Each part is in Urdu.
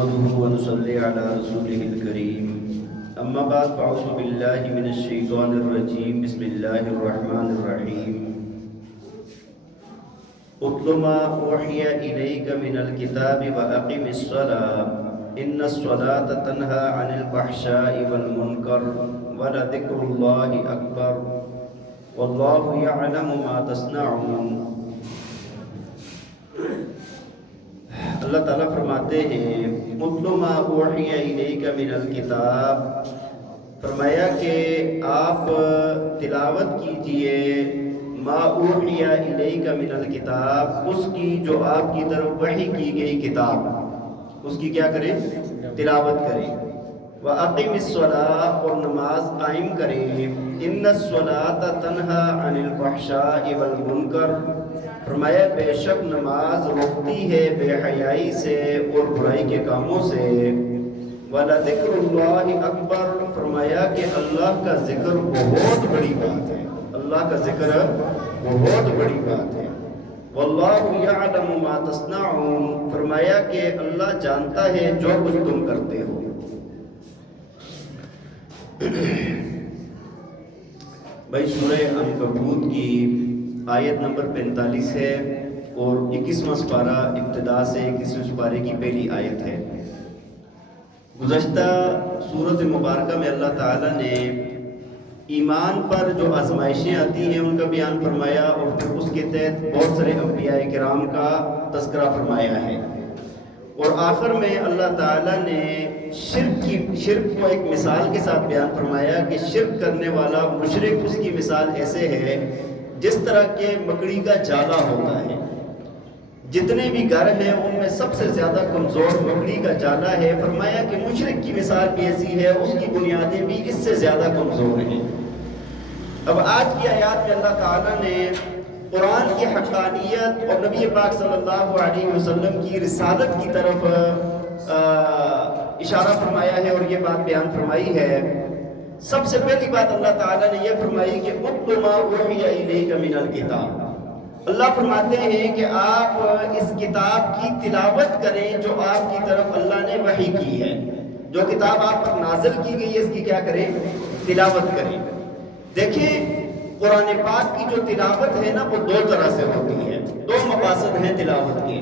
نحمده ونصلي على رسوله الكريم أما بعد فأعوذ بالله من الشيطان الرجيم بسم الله الرحمن الرحيم اتل ما أوحي إليك من الكتاب وأقم الصلاة إن الصلاة تنهى عن الفحشاء والمنكر ولذكر الله أكبر والله يعلم ما تصنعون۔ اللہ تعالیٰ فرماتے ہیں اتل ما اوحی الیک من الکتاب، فرمایا کہ آپ تلاوت کیجئے ما اوحی الیک من الکتاب، اس کی جو آپ کی طرف وحی کی گئی کتاب، اس کی کیا کریں؟ تلاوت کریں۔ وَأَقِمِ الصَّلَاةَ، اور نماز قائم کریں۔ إِنَّ الصَّلَاةَ تَنْهَى عَنِ الْفَحْشَاءِ وَالْمُنْكَرِ، فرمایا بے شک نماز روکتی ہے بے حیائی سے اور برائی کے کاموں سے۔ وَلَذِكْرُ اللَّهِ أَكْبَرُ، فرمایا کہ اللہ کا ذکر بہت بڑی بات ہے، اللہ کا ذکر بہت بڑی بات ہے۔ وَاللَّهُ يَعْلَمُ مَا تَصْنَعُونَ، فرمایا کہ اللہ جانتا ہے جو کچھ تم کرتے ہو۔ بھائی سورہ عنکبوت کی آیت نمبر 45 ہے اور 21واں سپارہ ابتدا سے 21ویں سپارے کی پہلی آیت ہے۔ گزشتہ سورۃ مبارکہ میں اللہ تعالیٰ نے ایمان پر جو آزمائشیں آتی ہیں ان کا بیان فرمایا اور پھر اس کے تحت بہت سارے انبیاء کرام کا تذکرہ فرمایا ہے، اور آخر میں اللہ تعالیٰ نے شرک کو ایک مثال کے ساتھ بیان فرمایا کہ شرک کرنے والا مشرک، اس کی مثال ایسے ہے جس طرح کہ مکڑی کا جالا ہوتا ہے۔ جتنے بھی گھر ہیں ان میں سب سے زیادہ کمزور مکڑی کا جالا ہے۔ فرمایا کہ مشرک کی مثال بھی ایسی ہے، اس کی بنیادیں بھی اس سے زیادہ کمزور ہیں۔ اب آج کی آیات میں اللہ تعالیٰ نے قرآن کی حقانیت اور نبی پاک صلی اللہ علیہ وسلم کی رسالت کی طرف اشارہ فرمایا ہے اور یہ بات بیان فرمائی ہے۔ سب سے پہلی بات اللہ تعالیٰ نے یہ فرمائی کہ اتل ما اوحی الیک من الکتاب، اللہ فرماتے ہیں کہ آپ اس کتاب کی تلاوت کریں جو آپ کی طرف اللہ نے وحی کی ہے، جو کتاب آپ پر نازل کی گئی ہے اس کی کیا کریں؟ تلاوت کریں۔ دیکھیں قرآن پاک کی جو تلاوت ہے نا وہ دو طرح سے ہوتی ہے، دو مقاصد ہیں تلاوت کے۔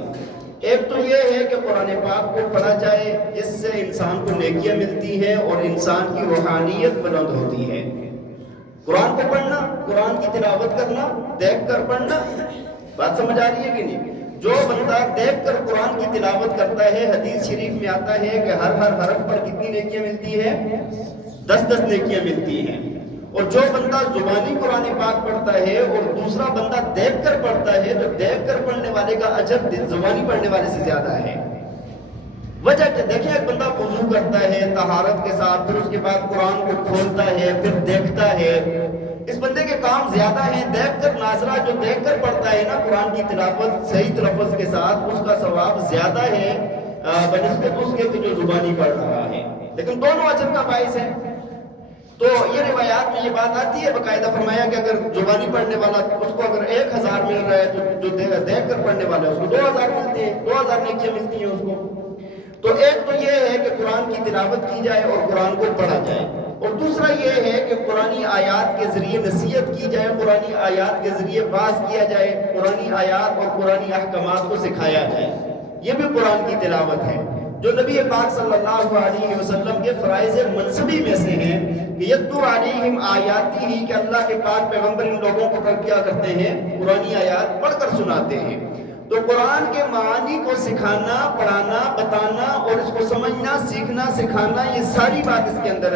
ایک تو یہ ہے کہ قرآن پاک کو پڑھا جائے جس سے انسان کو نیکیاں ملتی ہیں اور انسان کی روحانیت بلند ہوتی ہے۔ قرآن کو پڑھنا، قرآن کی تلاوت کرنا، دیکھ کر پڑھنا، بات سمجھ آ رہی ہے کہ نہیں؟ جو بندہ دیکھ کر قرآن کی تلاوت کرتا ہے، حدیث شریف میں آتا ہے کہ ہر حرف پر کتنی نیکیاں ملتی ہے؟ 10 نیکیاں ملتی ہیں۔ اور جو بندہ زبانی قرآن پاک پڑھتا ہے اور دوسرا بندہ دیکھ کر پڑھتا ہے تو دیکھ کر پڑھنے والے کا اجر زبانی پڑھنے والے سے زیادہ ہے۔ وجہ کہ دیکھیں ایک بندہ وضو کرتا ہے طہارت کے ساتھ، پھر اس کے بعد قرآن کو کھولتا ہے، پھر دیکھتا ہے، اس بندے کے کام زیادہ ہیں۔ دیکھ کر ناظرہ جو دیکھ کر پڑھتا ہے نا قرآن کی تلاوت صحیح تلفظ کے ساتھ، اس کا ثواب زیادہ ہے بنسبت اس کے جو زبانی پڑھ رہا ہے، لیکن دونوں اجر کا باعث ہے۔ تو یہ روایات میں یہ بات آتی ہے، باقاعدہ فرمایا کہ اگر زبانی پڑھنے والا اس کو اگر 1000 مل رہا ہے تو جو دیکھ کر پڑھنے والا ہے اس کو 2000 ملتے ہیں، 2000 نیکیاں ملتی ہیں اس کو۔ تو ایک تو یہ ہے کہ قرآن کی تلاوت کی جائے اور قرآن کو پڑھا جائے، اور دوسرا یہ ہے کہ قرآنی آیات کے ذریعے نصیحت کی جائے، قرآنی آیات کے ذریعے واعظ کیا جائے، قرآنی آیات اور قرآنی احکامات کو سکھایا جائے، یہ بھی قرآن کی تلاوت ہے، جو نبی پاک صلی اللہ علیہ وسلم کے فرائض منصبی میں سے ہیں کہ یتلو علیہم آیاتی ہی، کہ اللہ کے پاک پیغمبر ان لوگوں کو کیا کرتے ہیں؟ قرآنی آیات پڑھ کر سناتے ہیں۔ تو قرآن کے معانی کو سکھانا، پڑھانا، بتانا اور اس کو سمجھنا، سیکھنا، سکھانا، یہ ساری بات اس کے اندر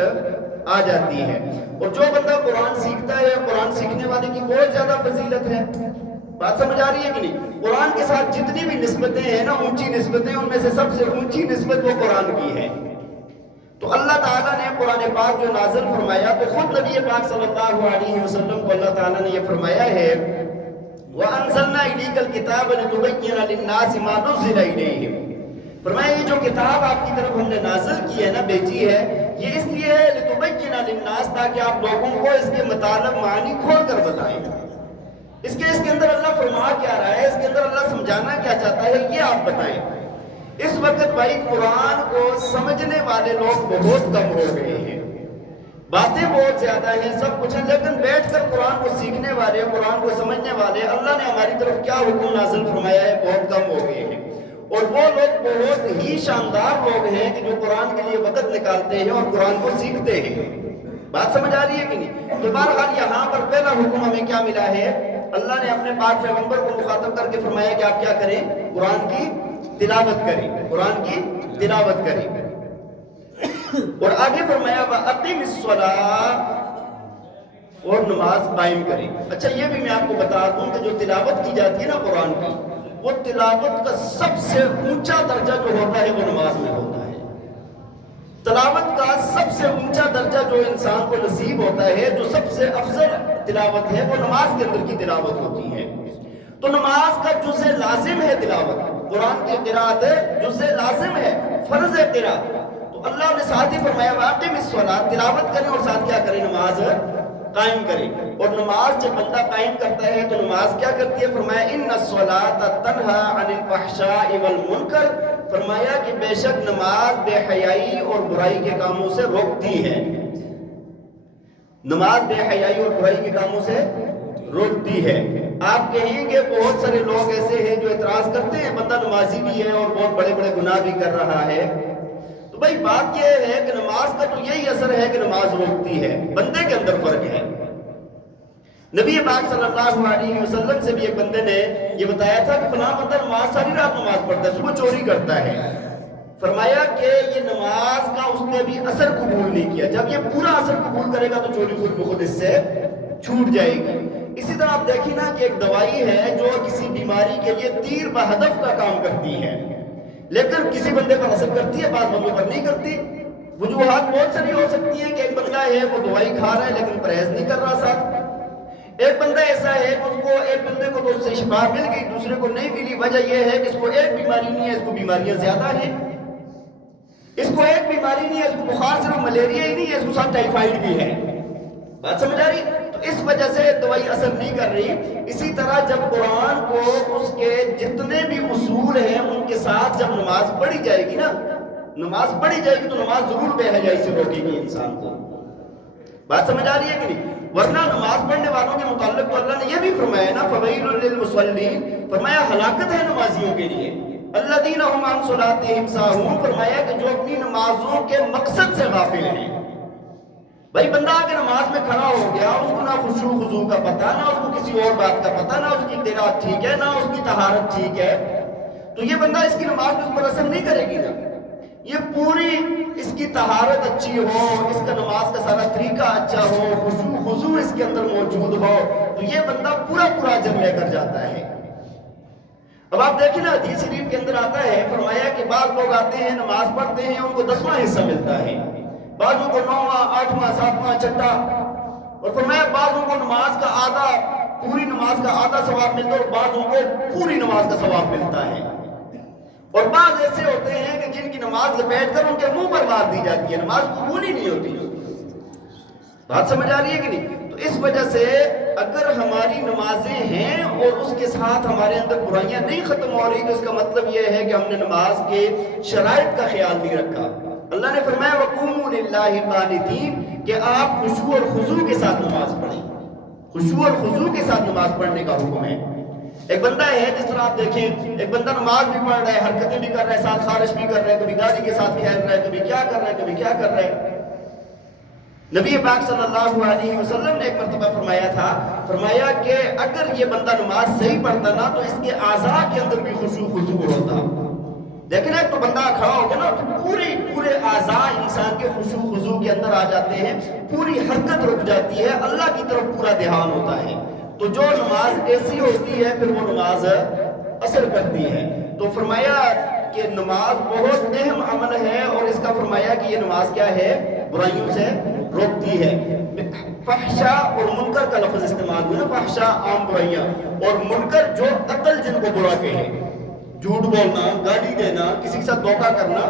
آ جاتی ہے۔ اور جو بندہ قرآن سیکھتا ہے، قرآن سیکھنے والے کی بہت زیادہ فضیلت ہے۔ بات سمجھ آ رہی ہے کہ نہیں؟ قرآن کے ساتھ جتنی بھی نسبتیں ہیں نا، اونچی نسبتیں، ان میں سے سب سے اونچی نسبت وہ قرآن کی ہے۔ تو اللہ تعالیٰ نے قرآن پاک جو نازل فرمایا تو خود نبی پاک صلی اللہ علیہ وسلم کو اللہ تعالیٰ نے یہ فرمایا ہے وَأَنزَلْنَا إِلَيْكَ الْكِتَابَ لِتُبَيِّنَ لِلنَّاسِ مَا نُزِّلَ إِلَيْهِمْ، فرمایا یہ جو کتاب آپ کی طرف ہم نے نازل کی ہے نا، بھیجی ہے، یہ اس لیے ہے لِتُبَيِّنَ لِلنَّاسِ، تاکہ آپ لوگوں کو اس کے مطالب معنی کھول کر بتائیں۔ اس کے اندر اللہ فرما کیا رہا ہے، اس کے اندر اللہ سمجھانا کیا چاہتا ہے، یہ آپ بتائیں۔ اس وقت بھائی قرآن کو سمجھنے والے لوگ بہت کم ہو گئے ہیں، باتیں بہت زیادہ ہیں، سب کچھ ہے، لیکن بیٹھ کر قرآن کو سیکھنے والے، قرآن کو سمجھنے والے، اللہ نے ہماری طرف کیا حکم نازل فرمایا ہے، بہت کم ہو گئے ہیں۔ اور وہ لوگ بہت ہی شاندار لوگ ہیں کہ جو قرآن کے لیے وقت نکالتے ہیں اور قرآن کو سیکھتے ہیں۔ بات سمجھ آ رہی ہے کہ نہیں؟ تو بہرحال یہاں پر پہلا حکم ہمیں کیا ملا ہے؟ اللہ نے اپنے پاک پیغمبر کو مخاطب کر کے فرمایا کہ آپ کیا کریں؟ قرآن کی تلاوت کریں، قرآن کی تلاوت کریں۔ اور آگے فرمایا وَأَقِمِ الصَّلَاةَ، اور نماز قائم کریں۔ اچھا یہ بھی میں آپ کو بتا دوں کہ جو تلاوت کی جاتی ہے نا قرآن کی، وہ تلاوت کا سب سے اونچا درجہ جو ہوتا ہے وہ نماز میں ہوتا ہے۔ تلاوت کا سب سے اونچا درجہ جو انسان کو نصیب ہوتا ہے، جو سب سے افضل تلاوت ہے، وہ نماز کے اندر کی تلاوت ہوتی ہے۔ تو نماز کا جزء لازم ہے تلاوت، قرآن کی قرأت جزء لازم ہے، فرض ہے قرأت۔ تو اللہ نے ساتھ ہی فرمایا وَأَقِمِ الصَّلَاةَ، تلاوت کریں اور ساتھ کیا کریں؟ نماز قائم کریں۔ اور نماز جب بندہ قائم کرتا ہے تو نماز کیا کرتی ہے؟ فرمایا إِنَّ الصَّلَاةَ تَنْهَىٰ عَنِ الْفَحْشَاءِ وَالْمُنكَرِ، فرمایا کہ بے شک نماز بے حیائی اور برائی کے کاموں سے روکتی ہے۔ نماز بے حیائی اور برائی کے کاموں سے روکتی ہے۔ آپ کہیں گے بہت سارے لوگ ایسے ہیں جو اعتراض کرتے ہیں بندہ نمازی بھی ہے اور بہت بڑے بڑے گناہ بھی کر رہا ہے۔ تو بھائی بات یہ ہے کہ نماز کا تو یہی اثر ہے کہ نماز روکتی ہے، بندے کے اندر فرق ہے۔ نبی پاک صلی اللہ علیہ وسلم سے بھی ایک بندے نے یہ بتایا تھا کہ فلاں بندہ نماز ساری رات نماز پڑھتا ہے، صبح چوری کرتا ہے۔ فرمایا کہ یہ نماز کا اس نے بھی اثر قبول نہیں کیا، جب یہ پورا اثر قبول کرے گا تو چوری خود بخود اس سے چھوٹ جائے گی۔ اسی طرح آپ دیکھیں نا کہ ایک دوائی ہے جو کسی بیماری کے لیے تیر بہدف کا کام کرتی ہے، لیکن کسی بندے پر اثر کرتی ہے، بعض بندوں پر نہیں کرتی۔ وجوہات بہت ساری ہو سکتی ہیں کہ ایک بندہ ہے وہ دوائی کھا رہا ہے لیکن پرہیز نہیں کر رہا ساتھ، ایک بندہ ایسا ہے کہ اس کو ایک بندے کو تو اس سے شفا مل گئی، دوسرے کو نہیں ملی، وجہ یہ ہے کہ اس کو ایک بیماری نہیں ہے، اس کو بیماریاں زیادہ ہیں، اس کو ایک بیماری نہیں ہے، اس کو بخار صرف ملیریا ہی نہیں ہے، اس کو ساتھ ٹائیفائڈ بھی ہے۔ بات سمجھ آ رہی؟ تو اس وجہ سے دوائی اثر نہیں کر رہی۔ اسی طرح جب قرآن کو اس کے جتنے بھی اصول ہیں ان کے ساتھ جب نماز پڑھی جائے گی نا، نماز پڑھی جائے گی تو نماز ضرور بے حیائی سے روکے گی انسان کو۔ بات سمجھ آ رہی ہے کہ نہیں؟ ورنہ نماز پڑھنے والوں کے متعلق تو اللہ نے یہ بھی فرمایا نا فَوَيْلٌ لِّلْمُصَلِّينَ، فرمایا ہلاکت ہے نمازیوں کے لیے، الَّذِينَ هُمْ عَنْ صَلَاتِهِمْ سَاهُونَ، فرمایا کہ جو اپنی نمازوں کے مقصد سے غافل ہیں۔ بھائی بندہ اگر نماز میں کھڑا ہو گیا، اس کو نہ خشوع خضوع کا پتہ، نہ اس کو کسی اور بات کا پتہ، نہ اس کی قرات ٹھیک ہے، نہ اس کی طہارت ٹھیک ہے، تو یہ بندہ اس کی نماز اس پر اثر نہیں کرے گی نا۔ یہ پوری اس کی طہارت اچھی ہو، اس کا نماز کا سارا طریقہ اچھا ہو، خشوع خضوع اس کے اندر موجود ہو، تو یہ بندہ پورا اجر لے کر جاتا ہے۔ اب آپ دیکھیں نا حدیث شریف کے اندر آتا ہے، فرمایا کہ بعض لوگ آتے ہیں نماز پڑھتے ہیں ان کو 10واں حصہ ملتا ہے، بعضوں کو 9واں 8واں 7واں چھٹا، اور فرمایا بعضوں کو نماز کا آدھا، پوری نماز کا آدھا ثواب ملتا ہے اور بعضوں کو پوری نماز کا ثواب ملتا ہے۔ اور بعض ایسے ہوتے ہیں کہ جن کی نماز لپیٹ کر ان کے منہ پر مار دی جاتی ہے، نماز قبول ہی نہیں ہوتی۔ بات سمجھ آ رہی ہے کہ نہیں؟ تو اس وجہ سے اگر ہماری نمازیں ہیں اور اس کے ساتھ ہمارے اندر برائیاں نہیں ختم ہو رہی تو اس کا مطلب یہ ہے کہ ہم نے نماز کے شرائط کا خیال نہیں رکھا۔ اللہ نے فرمایا وَقُومُوا لِلَّهِ قَانِتِينَ کہ آپ خشوع اور خضوع کے ساتھ نماز پڑھیں، خشوع اور خضوع کے ساتھ نماز پڑھنے کا حکم ہے۔ ایک بندہ ہے جس طرح آپ دیکھیں، ایک بندہ نماز بھی پڑھ رہا ہے، حرکتیں بھی کر رہا ہے، ساتھ خارش بھی کر رہا ہے، کبھی گاڑی کے ساتھ کھیل رہا ہے، کبھی کیا کر رہا ہے، کبھی کیا کر رہا ہے۔ نبی پاک صلی اللہ علیہ وسلم نے ایک مرتبہ فرمایا تھا، فرمایا کہ اگر یہ بندہ نماز صحیح پڑھتا نا تو اس کے اعضاء کے اندر بھی خشوع خضوع ہوتا۔ لیکن ایک تو بندہ کھڑا ہو گیا نا تو پورے اعضاء انسان کے خشوع خضوع کے اندر آ جاتے ہیں، پوری حرکت رک جاتی ہے، اللہ کی طرف پورا دھیان ہوتا ہے۔ تو جو نماز ایسی ہوتی ہے پھر وہ نماز اثر کرتی ہے۔ تو فرمایا کہ نماز بہت اہم عمل ہے اور اس کا فرمایا کہ یہ نماز کیا ہے؟ برائیوں سے روکتی ہے۔ فحشا اور منکر کا لفظ استعمال ہوا نا، فحشا عام برائیاں، اور منکر جو عقل جن کو برا کہے، جھوٹ بولنا، گالی دینا، کسی کے ساتھ دھوکہ کرنا،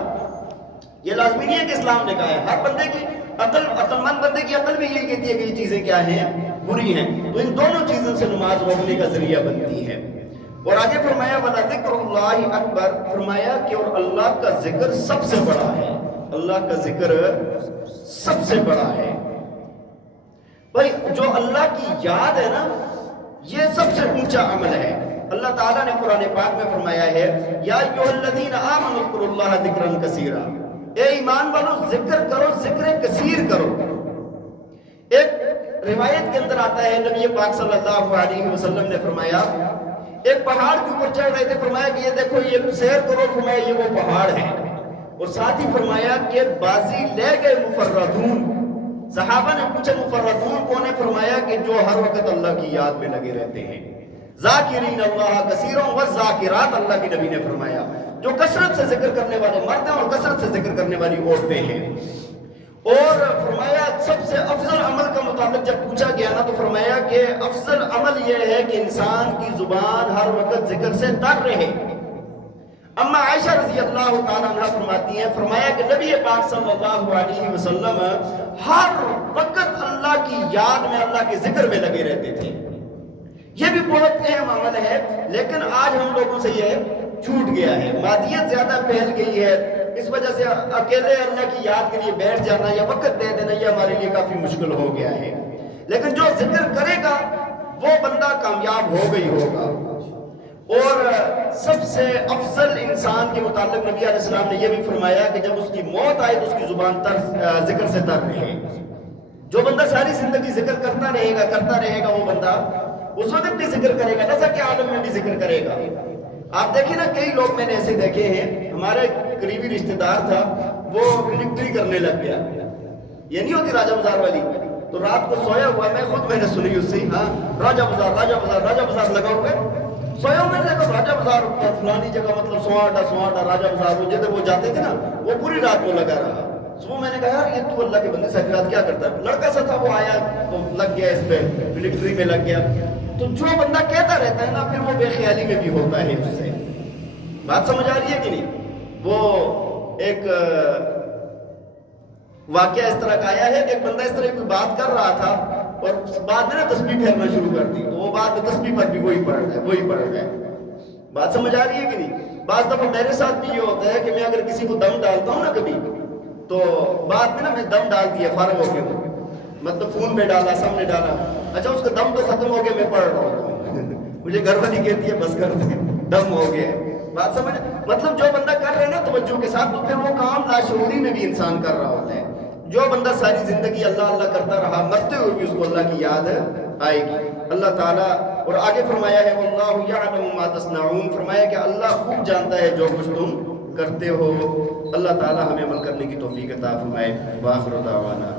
یہ لازمی نہیں ہے کہ اسلام نے کہا ہے۔ ہر بندے کی عقل مند بندے کی عقل بھی یہی کہتی ہے کہ یہ چیزیں کیا ہیں؟ بری ہیں۔ تو ان دونوں چیزوں سے نماز روکنے کا ذریعہ بنتی ہے۔ اور آگے فرمایا وَلَا ذِكْرُ اللَّهِ اکبر، فرمایا کہ اور اللہ کا ذکر سب سے بڑا ہے، اللہ کا ذکر سب سے بڑا ہے۔ بھائی جو اللہ کی یاد ہے نا، یہ سب سے اونچا عمل ہے۔ اللہ تعالیٰ نے قرآن پاک میں فرمایا ہے یا ایھا الذین آمنوا اذکروا اللہ ذکرا کثیرا، اے ایمان والو ذکر کرو، ذکر کثیر کرو۔ ایک روایت کے اندر آتا ہے نبی پاک صلی اللہ علیہ وسلم نے فرمایا ایک پہاڑ کے اوپر چڑھ رہے تھے، فرمایا کہ یہ دیکھو یہ سیر کرو، فرمایا یہ وہ پہاڑ ہے، اور ساتھ ہی فرمایا کہ بازی لے گئے مفردون۔ صحابہ نے پوچھا مفردون کون ہے؟ فرمایا کہ جو ہر وقت اللہ کی یاد میں لگے رہتے ہیں، ذاکرین اللہ کثیرا والذاکرات، اللہ کے نبی نے فرمایا جو کثرت سے ذکر کرنے والے مرد ہیں اور کثرت سے ذکر کرنے والی عورتیں ہیں۔ اور فرمایا سب سے افضل عمل کا متعلق جب پوچھا گیا نا تو فرمایا کہ افضل عمل یہ ہے کہ انسان کی زبان ہر وقت ذکر سے تر رہے۔ اما عائشہ رضی اللہ تعالیٰ عنہ فرماتی ہیں، فرمایا کہ نبی پاک صلی اللہ علیہ وسلم ہر وقت اللہ کی یاد میں، اللہ کے ذکر میں لگے رہتے تھے۔ یہ بھی بہت اہم عمل ہے، لیکن آج ہم لوگوں سے یہ چھوٹ گیا ہے، مادیت زیادہ پھیل گئی ہے، اس وجہ سے اکیلے اللہ کی یاد کے لیے بیٹھ جانا یا وقت دے دینا یہ ہمارے لیے کافی مشکل ہو گیا ہے۔ لیکن جو ذکر کرے گا وہ بندہ کامیاب ہو گئی ہوگا۔ اور سب سے افضل انسان کے متعلق نبی علیہ السلام نے یہ بھی فرمایا کہ جب اس کی موت آئے تو اس کی زبان ذکر سے تر رہے۔ جو بندہ ساری زندگی ذکر کرتا رہے گا وہ بندہ اس وقت بھی ذکر کرے گا، جیسا کہ عالم میں بھی ذکر کرے گا۔ آپ دیکھیں نا کئی لوگ میں نے ایسے دیکھے ہیں، ہمارے قریبی رشتہ دار تھا، وہ ملٹری کرنے لگ گیا، یہ نہیں ہوتی راجہ بازار والی، تو رات کو سویا ہوا، میں نے سنی اس سے، ہاں راجہ بازار لگا ہوا ہے، سویا ہوا، میں نے دیکھا راجہ بازار فلانی جگہ، مطلب سواٹا راجہ بازار، وہ جدھر وہ جاتے تھے نا وہ پوری رات کو لگا رہا۔ صبح میں نے کہا یار یہ تو اللہ کے بندے ساری رات کیا کرتا ہے؟ لڑکا سا تھا، وہ آیا تو لگ گیا اس پہ، ملٹری میں لگ گیا۔ تو جو بندہ کہتا رہتا ہے نا پھر وہ بے خیالی میں بھی ہوتا ہے اس سے۔ بات سمجھ آ رہی ہے کہ نہیں؟ وہ ایک واقعہ اس طرح کا آیا ہے کہ ایک بندہ اس طرح کوئی بات کر رہا تھا اور بعد میں نا تسبیح پھیرنا شروع کر دی، تو وہ بعد میں تسبیح پر بھی وہی پڑھ رہا ہے۔ بات سمجھ آ رہی ہے کہ نہیں؟ بعض دفعہ میرے ساتھ بھی یہ ہوتا ہے کہ میں اگر کسی کو دم ڈالتا ہوں نا کبھی، تو بعد میں نا میں دم ڈال دیا فارغ ہو گیا، مطلب فون پہ ڈالا، سامنے ڈالا، اچھا اس کا دم تو ختم ہو گیا، میں پڑھ رہا ہوں، مجھے گھر والی کہتی ہے بس کر دے، دم ہو گیا۔ بات سمجھ، مطلب جو بندہ کر رہے نا توجہ کے ساتھ، تو پھر وہ کام لاشعوری میں بھی انسان کر رہا ہوتا ہے۔ جو بندہ ساری زندگی اللہ اللہ کرتا رہا، مرتے ہوئے بھی اس کو اللہ کی یاد آئے گی۔ اللہ تعالیٰ اور آگے فرمایا ہے واللہ یعلم ما تصنعون، فرمایا کہ اللہ خوب جانتا ہے جو کچھ تم کرتے ہو۔ اللہ تعالیٰ ہمیں عمل کرنے کی توفیق عطا فرمائے۔ وآخر دعوانا